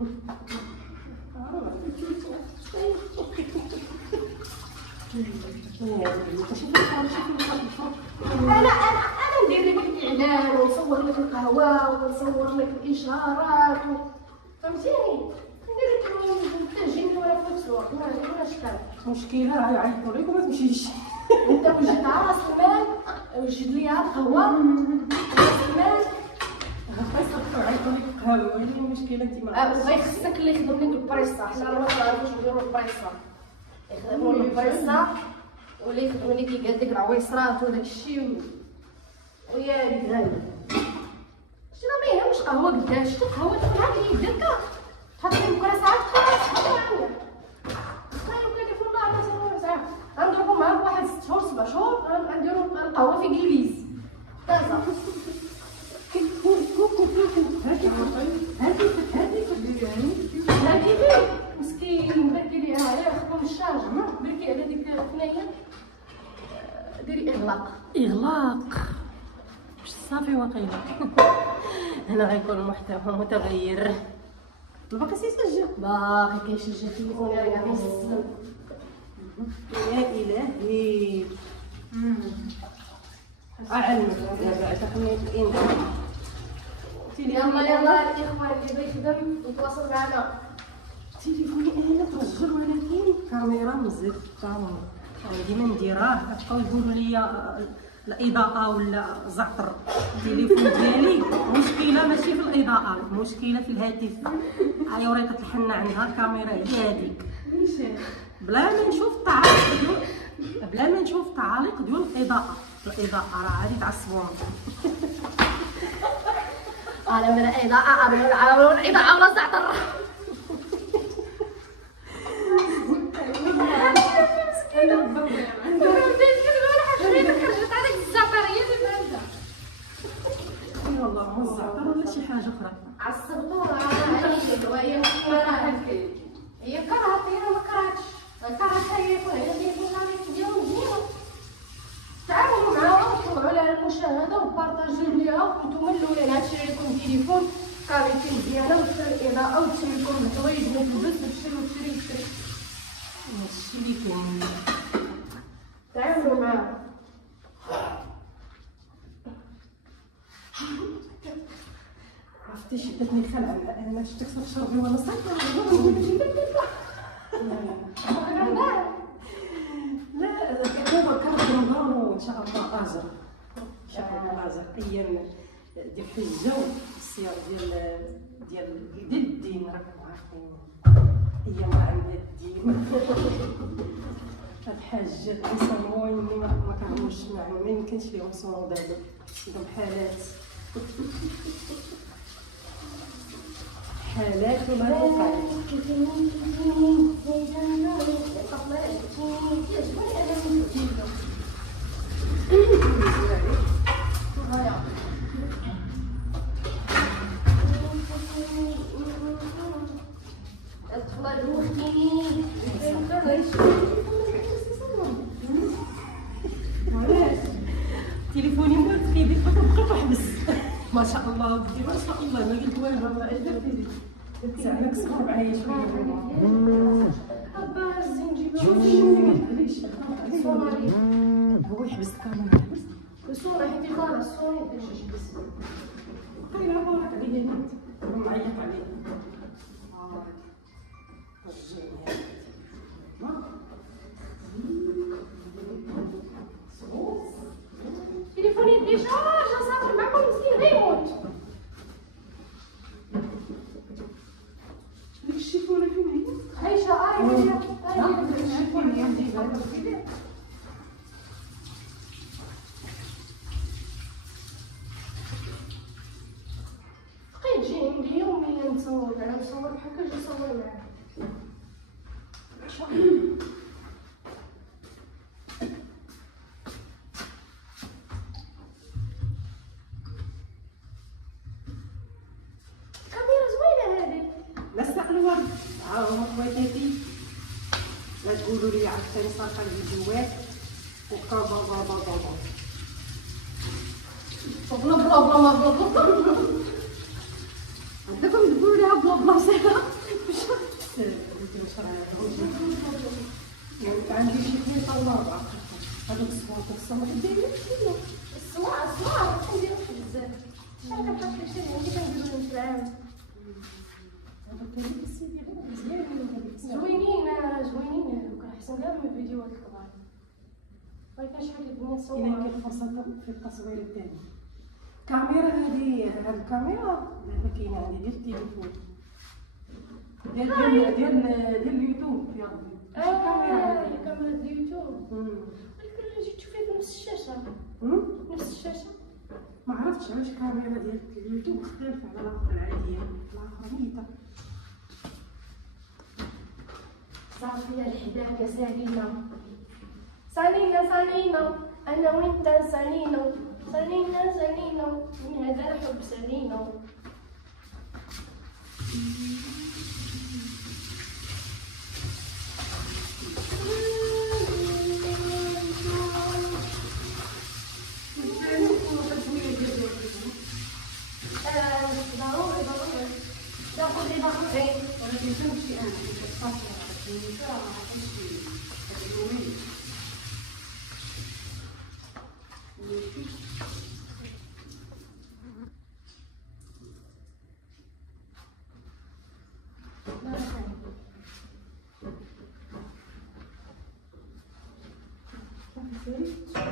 انا ندير لك الاعلان ونصور لك القهوه ونصور لك الاشارات فهمتيني، ندير لك تجيني ولا في نفس الوقت ولا شكال مشكله راه يعيطوا لك وما تمشيش. انت وجدتها راس المال، وجد ليها القهوه راس المال. بس يعيطوا لك قهوه، هي المشكله انت ما وغير خصك اللي يخدم لك البريصه، حنا راه ما كنعرفوش نديرو البريصه، يخدموا البريصه واللي يخدم لك يقاد ديك العويصرات وداك الشيء ويا ديك غالي. شتي راه ما يهمش قهوه قداش، شتي القهوه تكون عاد هي يدك تحط فيها مكرسات خلاص حطها عندك. خايب تليفون الله على سنه ساعه غنضربو معاه بواحد 6 شهور 7 شهور غنديرو القهوه في كليز طازه. هادي مسكين بركي ليها ياخذوا من الشارج بركي على ديك الثنيه. ديري اغلاق واش صافي واقيلا. هنا غيكون المحتوى متغير. باقي تيسجل باقي كيسجل التليفون يا رجال يسلم. يا الهي. اعلمك دابا تقنيه الانترنت. يلا الاخوان اللي بغى يخدم يتواصل معنا. تليفوني انا ترجل ولكن كاميرا مزفته ديما نديراه كتبقاو يقولوا لي الاضاءه ولا زعتر. التليفون ديالي مشكله ماشي في الاضاءه، مشكله في الهاتف. هاي وريقه الحنه عندها كاميرا هي هذيك. بلا ما نشوف التعاليق ديال الاضاءه راه غادي تعصبونا. انا من الاضاءه قبل الاضاءه ولا زعتر. والله الزعتر ولا شي حاجه اخرى عصبتوها وهي هي كرهت، هي ما كرهتش، كرهتها هي ديالهم مزيان. تعاملوا معاها وطلعوا على المشاهده وبارطاجيو ليها وانتم الاولين. هادشي اللي لكم تليفون كاميرتي مزيانه وتشري الاضاءه وتشري لكم الحوايج اللي تلبس وتشري. هادشي اللي كاين. تعاملوا معاها. عرفتي شدتني الخلعه. انا ما شفتك تشربي وانا صايمه. لا دابا كنضرب وان شاء الله اجر، ان شاء الله اجر. ايام ديال الحجه والصيام ديال الدين راكم عارفين ايام عندنا الدين. الحاجات اللي صوموا ما كانوش ما يمكنش ليهم يصوموا دابا، عندهم حالات ولا توقعات. تليفوني موت في يدي فكنبقى نحبس. ما شاء الله ودي ما شاء الله ما قلت والو والله اجا في يدي. زعما كسبوا معايا شويه. هبا الزنجبيل هو يحبس الكاميرا. الصورة حيتي خلاص الصورة يحبس. قايله راك عليا نيت معيط عليا. تليفوني ديجا جا صافي معكم مسكين غيموت. ديك الشيفونه فين هي؟ عايشة بقيت تجي عندي يوميا نصور معاه نصور بحال كنجي نصور معاه. كاميرا زوينة هذه. نسق الورد هما خواتاتي. لا تقولوا لي عرفتي صافا الفيديوهات وكذا بلا بلا بلا بلا بلا. عندكم تقولوا ليها بلا بلا. عندي شي اثنين طلابه هذوك الصوالح ديالي الصوار كندير واحد بزاف. انا كنحط لي شي عندي كندير لهم في العام. هذوك اللي السيدي مزيانين هذيك زوينين زوينين هذوك احسن كاع من الفيديوهات الكبار. ولكن شحال الدنيا إلا صور. كاين فرصه في التصوير الثاني. الكاميرا هذه الكاميرا دابا كاينه عندي ديال التليفون ديال اليوتيوب يا ربي. هي كاميرا اليوتيوب. ولكن الا جيت تشوفيها بنفس الشاشه. نفس الشاشه. ما عرفتش علاش الكاميرا ديال اليوتيوب مختلفه على الاخرى العاديه، الاخرى نيته. صافي الحداك يا سالينا. سالينا انا وانت سالينا من هذا الحب سالينا. ضروري ضروري. ولكن تمشي انا كتصافي Thank you.